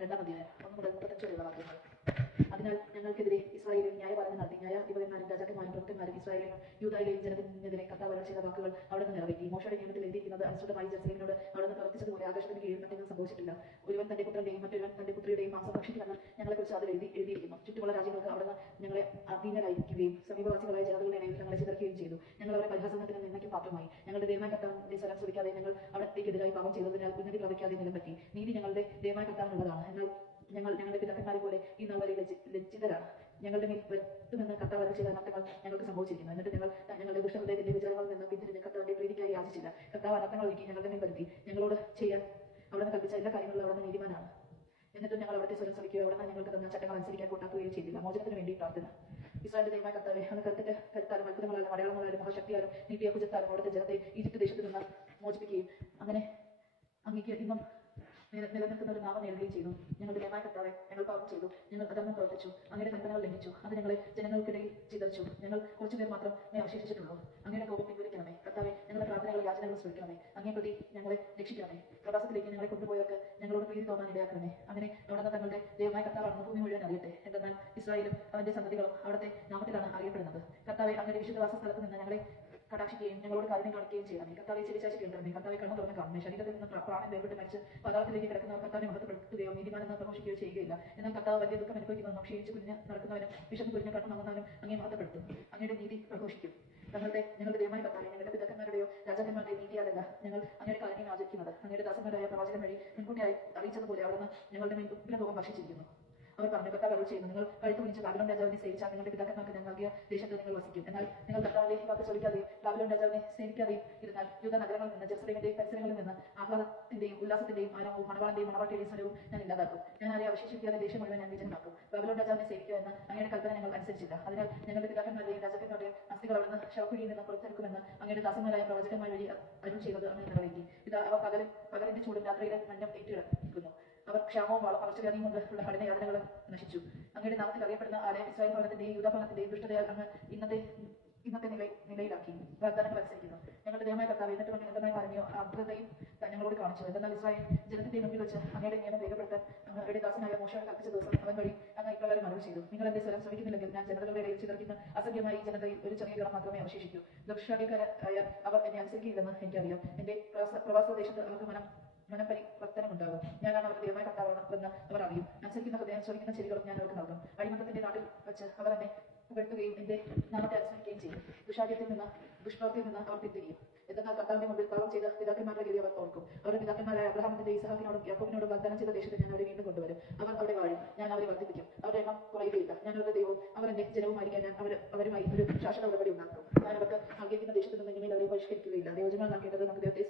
രണ്ടാം അധ്യായം. ഒന്ന് മുതൽ മുപ്പത്തഞ്ച് വരെയുള്ള വാക്യങ്ങൾ അതിനാൽ ഞങ്ങൾക്കെതിരെ ഇസ്രായേലിൽ ന്യായപാലനം നടത്തി. ന്യായാധിപന്മാരും രാജാക്കന്മാരും പ്രഭുക്കന്മാരും ഇസ്രായേലിനും യൂതായിലെയും ജനത്തിനെതിരെ കർത്താവ് ചെയ്ത വാക്കുകൾ അവിടെ നിന്ന് നിറവേറ്റി. മോശയുടെ നിയമത്തിൽ എഴുതിയിരിക്കുന്നത് അനുസൃതമായി ജെറുസലേമിനോട് അവിടെ നിന്ന് പ്രവർത്തിച്ചതുപോലെ ആകാശത്തിന് കീഴിൽ മറ്റൊന്നും സംഭവിച്ചിട്ടില്ല. ഒരുവൻ തന്റെ പുത്രന്റെയും മറ്റൊരുവൻ തന്റെ പുത്രിയുടെയും മാംസം ഭക്ഷിക്കുമെന്ന് ഞങ്ങളെക്കുറിച്ച് അതിൽ എഴുതി എഴുതിയിരിക്കുന്നു. ചുറ്റുമുള്ള രാജ്യങ്ങൾക്ക് അവിടെ നിന്ന് ഞങ്ങളെ അധീനരായിരിക്കുകയും സമീപവാസികളായ ജനതകളുടെ ഇടയിൽ ഞങ്ങളെ ചിതർക്കുകയും ചെയ്തു ഞങ്ങൾ അവരെ പാത്രമായി ഞങ്ങളുടെ ദൈവമായ കർത്താവിന്റെ സ്വരം ശ്രമിക്കാതെ ഞങ്ങൾ അവിടത്തേക്കെതിരായി പാപം ചെയ്തതിനാൽ ഉന്നതി പ്രാപിക്കാതെ നിലപറ്റി നീതി ഞങ്ങളുടെ ദൈവമായ കർത്താവിനുള്ളതാണ്. എന്നാൽ ഞങ്ങൾ ഞങ്ങളുടെ പിതാക്കന്മാരെ പോലെ ഈ നാൾ വരെ ലജ്ജിതരാണ്. ഞങ്ങളുടെ മേൽ വരുത്തുമെന്ന് കർത്താവ് അരുളി ചെയ്ത അനർത്ഥങ്ങൾ ഞങ്ങൾക്ക് സംഭവിച്ചിരിക്കുന്നു. എന്നിട്ട് ഞങ്ങൾ ഞങ്ങളുടെ ദുഷ്ടഹൃദയത്തിന്റെ വിചാരങ്ങളിൽ നിന്ന് പിന്തിരിഞ്ഞ് കർത്താവിന്റെ പ്രീതിക്കായി യാചിച്ചില്ല. കർത്താവ് അനർത്ഥങ്ങൾ ഒരുക്കി ഞങ്ങളുടെ മേൽ വരുത്തി. ഞങ്ങളോട് ചെയ്യാൻ അവിടെ കൽപ്പിച്ച എല്ലാ കാര്യങ്ങളും അവിടെ നീതിമാനാണ്. എന്നിട്ടും ഞങ്ങൾ അവിടുത്തെ സ്വരം ശ്രമിക്കുകയോ അവിടെ ഞങ്ങൾക്ക് തന്ന ചട്ടങ്ങൾ അനുസരിക്കാൻ കൂട്ടാക്കുകയോ ചെയ്തില്ല. മോചനത്തിന് വേണ്ടി പ്രാർത്ഥന ഇസ്രായേലിന്റെ ദൈവമായ കർത്താവെ അങ്ങ് കത്തിന്റെ കരുത്താലും അത്ഭുതങ്ങളാലും അടയാളങ്ങളാലും മഹാശക്തിയാലും നീട്ടിയ ഭുജത്താലും അവിടുത്തെ ജനത്തെ ഈജിപ്ത് ദേശത്ത് നിന്ന് മോചിപ്പിക്കുകയും. അങ്ങനെ അങ്ങേക്ക് ഇന്നും നിലനിൽക്കുന്ന ഒരു നാമം നേടുകയും ചെയ്തു. ഞങ്ങളുടെ ദൈവമായ കർത്താവെ ഞങ്ങൾ പാപം ചെയ്തു. ഞങ്ങൾ അധർമ്മം പ്രവർത്തിച്ചു. അങ്ങയുടെ കൽപ്പനകൾ ലംഘിച്ചു. അത് ഞങ്ങളെ ജനങ്ങൾക്കിടയിൽ ചിതറിച്ചു. ഞങ്ങൾ കുറച്ചുപേർ മാത്രം അവശേഷിച്ചിട്ടുള്ളൂ. അങ്ങയുടെ കോപം പിൻവലിക്കണമേ. കർത്താവെ ഞങ്ങളുടെ പ്രാർത്ഥനകൾ യാചനകൾ ശ്രമിക്കണമേ അങ്ങേ പ്രതി ഞങ്ങളെ രക്ഷിക്കണമേ. പ്രവാസത്തിലേക്ക് ഞങ്ങളെ കൊണ്ടുപോയവർക്ക് ഞങ്ങളോട് പ്രീതി തോന്നാൻ ഇടയാക്കണമേ. അങ്ങനെ തുടർന്ന് തങ്ങളുടെ ദൈവമായ കർത്താവാണെന്ന് ഭൂമി മുഴുവൻ അറിയട്ടെ. എന്തെന്നാൽ ഇസ്രായേലും അവന്റെ സന്തതികളും അവിടുത്തെ നാമത്തിലാണ് അറിയപ്പെടുന്നത്. കർത്താവെ അങ്ങയുടെ വിശുദ്ധവാസ സ്ഥലത്ത് നിന്ന് ഞങ്ങളെ കടാക്ഷിക്കുകയും ഞങ്ങളോട് കാരുണ്യം കാണിക്കുകയും ചെയ്യണമേ കർത്താവെ ചെവിച്ചാച്ച് കേൾക്കണമേ കർത്താവെ കണ്ണു തുറന്ന് കാണണമേ ശരീരത്തിൽ നിന്ന് പ്ര- പ്രാണൻ വേർപെട്ട് മരിച്ച് പാതാളത്തിലേക്ക് കിടക്കുന്നവർ കർത്താവിനെ മഹത്വപ്പെടുത്തുകയോ നീതിമാനെന്ന് പ്രഘോഷിക്കുകയോ ചെയ്യുകയില്ല. എന്നാൽ കർത്താവ് വലിയ ദുഃഖം അനുഭവിക്കുന്നവനും ക്ഷീണിച്ച് കുഞ്ഞ് നടക്കുന്നവനും വിശന്ന് കുഞ്ഞ് കണ്ണു വാങ്ങുന്നവനും അങ്ങേ മഹത്വപ്പെടുത്തും. അങ്ങയുടെ നീതി പ്രഘോഷിക്കും. തങ്ങളുടെ ഞങ്ങളുടെ ദൈവമായ കർത്താവെ ഞങ്ങളുടെ പിതാക്കന്മാരുടെയോ രാജാക്കന്മാരുടെയോ നീതിയാലല്ല ഞങ്ങൾ അങ്ങയുടെ കാര്യം ആചരിക്കുന്നത്. അങ്ങയുടെ ദാസന്മാരായ പ്രവാചകൻ വഴി മുൻകൂട്ടിയായി അറിയിച്ചതുപോലെ അവിടുന്ന് ഞങ്ങളുടെ മേൽ ഉഗ്രകോപം ഭക്ഷിച്ചിരിക്കുന്നു അവർ പറഞ്ഞു കർത്താവ് അരുൾ ചെയ്യുന്നു. നിങ്ങൾ കഴുത്ത് കുനിച്ച് ബാബിലോൺ രാജാവിനെ സേവിച്ചാൽ നിങ്ങളുടെ പിതാക്കന്മാർക്ക് ഞാൻ നൽകിയ ദേശത്ത് നിങ്ങൾ വസിക്കും. എന്നാൽ നിങ്ങൾ കർത്താവിന്റെ വാക്ക് ചോദിക്കാതെയും ബാബിലോൺ രാജാവിനെ സേവിക്കാതെയും ഇരുന്നാൽ യുദ്ധ നഗരങ്ങളിൽ നിന്ന് ജെറുസലേമിന്റെയും പരിസരങ്ങളിൽ നിന്ന് ആഹ്ലാദത്തിന്റെയും ഉല്ലാസത്തിന്റെയും ആരവവും മണവാളിന്റെയും മണവാട്ടിയുടെയും സ്വരവും ഞാൻ ഇല്ലാതാക്കും. ഞാൻ ആരെ അവശേഷിപ്പിക്കാതെ ദേശം മുഴുവൻ ഞാൻ വിജയമാക്കും ബാബിലോൺ രാജാവിനെ സേവിക്കുക എന്ന് അങ്ങയുടെ കൽപ്പന ഞങ്ങൾ അനുസരിച്ചില്ല. അതിനാൽ ഞങ്ങളുടെ പിതാക്കന്മാരുടെയും രാജാക്കന്മാരുടെയും അസ്ഥികൾ അവിടുന്ന് ശവക്കുഴിയിൽ നിന്ന് പുറത്തെടുക്കുമെന്ന് അങ്ങയുടെ ദാസന്മാരായ പ്രവചകന്മാർ വഴി അരുൾ ചെയ്തത് അങ്ങനെ നിറവേറ്റി. ഇത് അവ പകലിന്റെ ചൂടും രാത്രിയിലെ മഞ്ഞം ഏറ്റുകിടക്കുന്നു. ക്ഷാമവും വളർച്ചവ്യാധിയും കൊണ്ട് ഉള്ള കഠിന നശിച്ചു. അങ്ങയുടെ നാമത്തിൽ അറിയപ്പെടുന്ന ആലയം ഇസ്രായേൽ ഭവനത്തിന്റെയും യൂതഭവനത്തിന്റെയും ദുഷ്ടതയാൽ അങ്ങ് ഇന്നത്തെ ഇന്നത്തെ നില നിലയിലാക്കി. വാഗ്ദാനങ്ങൾ അനുസരിക്കുന്നു. ഞങ്ങളുടെ ദൈവമായ കർത്താവ് എന്നിട്ട് അനന്തമായ പറഞ്ഞോ അഭ്രതയും ഞങ്ങളോട് കാണിച്ചു. എന്നാൽ ഇസ്രായേൽ ജനത്തിന്റെ മുമ്പിൽ വെച്ച് അങ്ങയുടെ നിയമം രേഖപ്പെടുത്താൻ അങ്ങയുടെ ദാസനായ മോശം കൽപ്പിച്ച ദിവസം അവൻ വഴി അങ്ങ് ഇപ്രകാരം മറവ് ചെയ്തു. നിങ്ങൾ എന്റെ സ്വരം ശ്രമിക്കുന്നില്ലെങ്കിൽ ഞാൻ ജനതകളുടെ ഇടയിൽ ചിതർക്കുന്ന അസഭ്യമായി ഈ ജനതയിൽ ഒരു ചെറിയ ഗണം മാത്രമേ അവശേഷിക്കൂ. ദക്ഷാടിക്കാരായ അവർ എന്നെ അനുസരിക്കില്ലെന്ന് എനിക്കറിയാം. എന്റെ പ്രവാസ പ്രവാസ ദേശത്ത് അവർക്ക് മനം മനം ഉണ്ടാകും ഞാനാണ് അവരുടെ ദൈവമായ എന്ന് അവർ അറിയും. അനുസരിക്കുന്ന ഹൃദയം അനുസരിക്കുന്ന ചെടികളും ഞാൻ അവർക്ക് നൽകും. അഴിമത്തത്തിന്റെ നാട്ടിൽ വെച്ച് അവർ എന്നെ പുകഴ്ത്തുകയും എന്റെ നാമത്തെ അനുസരിക്കുകയും ചെയ്യും. ദുഷാര്യത്തിൽ നിന്ന് ദുഷ്പ്രവൃത്തിയിൽ നിന്ന് അവർ പിന്തിരിയും എന്നാൽ കർത്താവിന്റെ മുമ്പിൽ പാപം ചെയ്ത പിതാക്കന്മാരുടെ ഗതി അവർ ഓർക്കും. അവരുടെ പിതാക്കന്മാരായ അബ്രഹാമിന്റെ ഇസഹാക്കിനോടും യാക്കോബിനോടും വാഗ്ദാനം ചെയ്ത ദേശത്ത് ഞാൻ അവരെ വീണ്ടും കൊണ്ടുവരും. അവർ അവിടെ വാഴും. ഞാൻ അവരെ വർദ്ധിപ്പിക്കും. അവരുടെ എണ്ണം കുറയുകയില്ല. ഞാൻ അവരുടെ ദൈവവും അവർ എന്റെ ജനവുമായിരിക്കാൻ ഞാൻ അവർ അവരുമായി ഒരു ശാശ്വത ഉടപടി ഉണ്ടാക്കും. ഞാൻ അവർക്ക് നൽകിയിരിക്കുന്ന ദേശത്ത് നിന്ന് ഇനിമേൽ അവരെ പരിഷ്കരിക്കുകയില്ല. ദൈവജനങ്ങൾ നൽകേണ്ടത് നമുക്ക് ദൈവത്തെ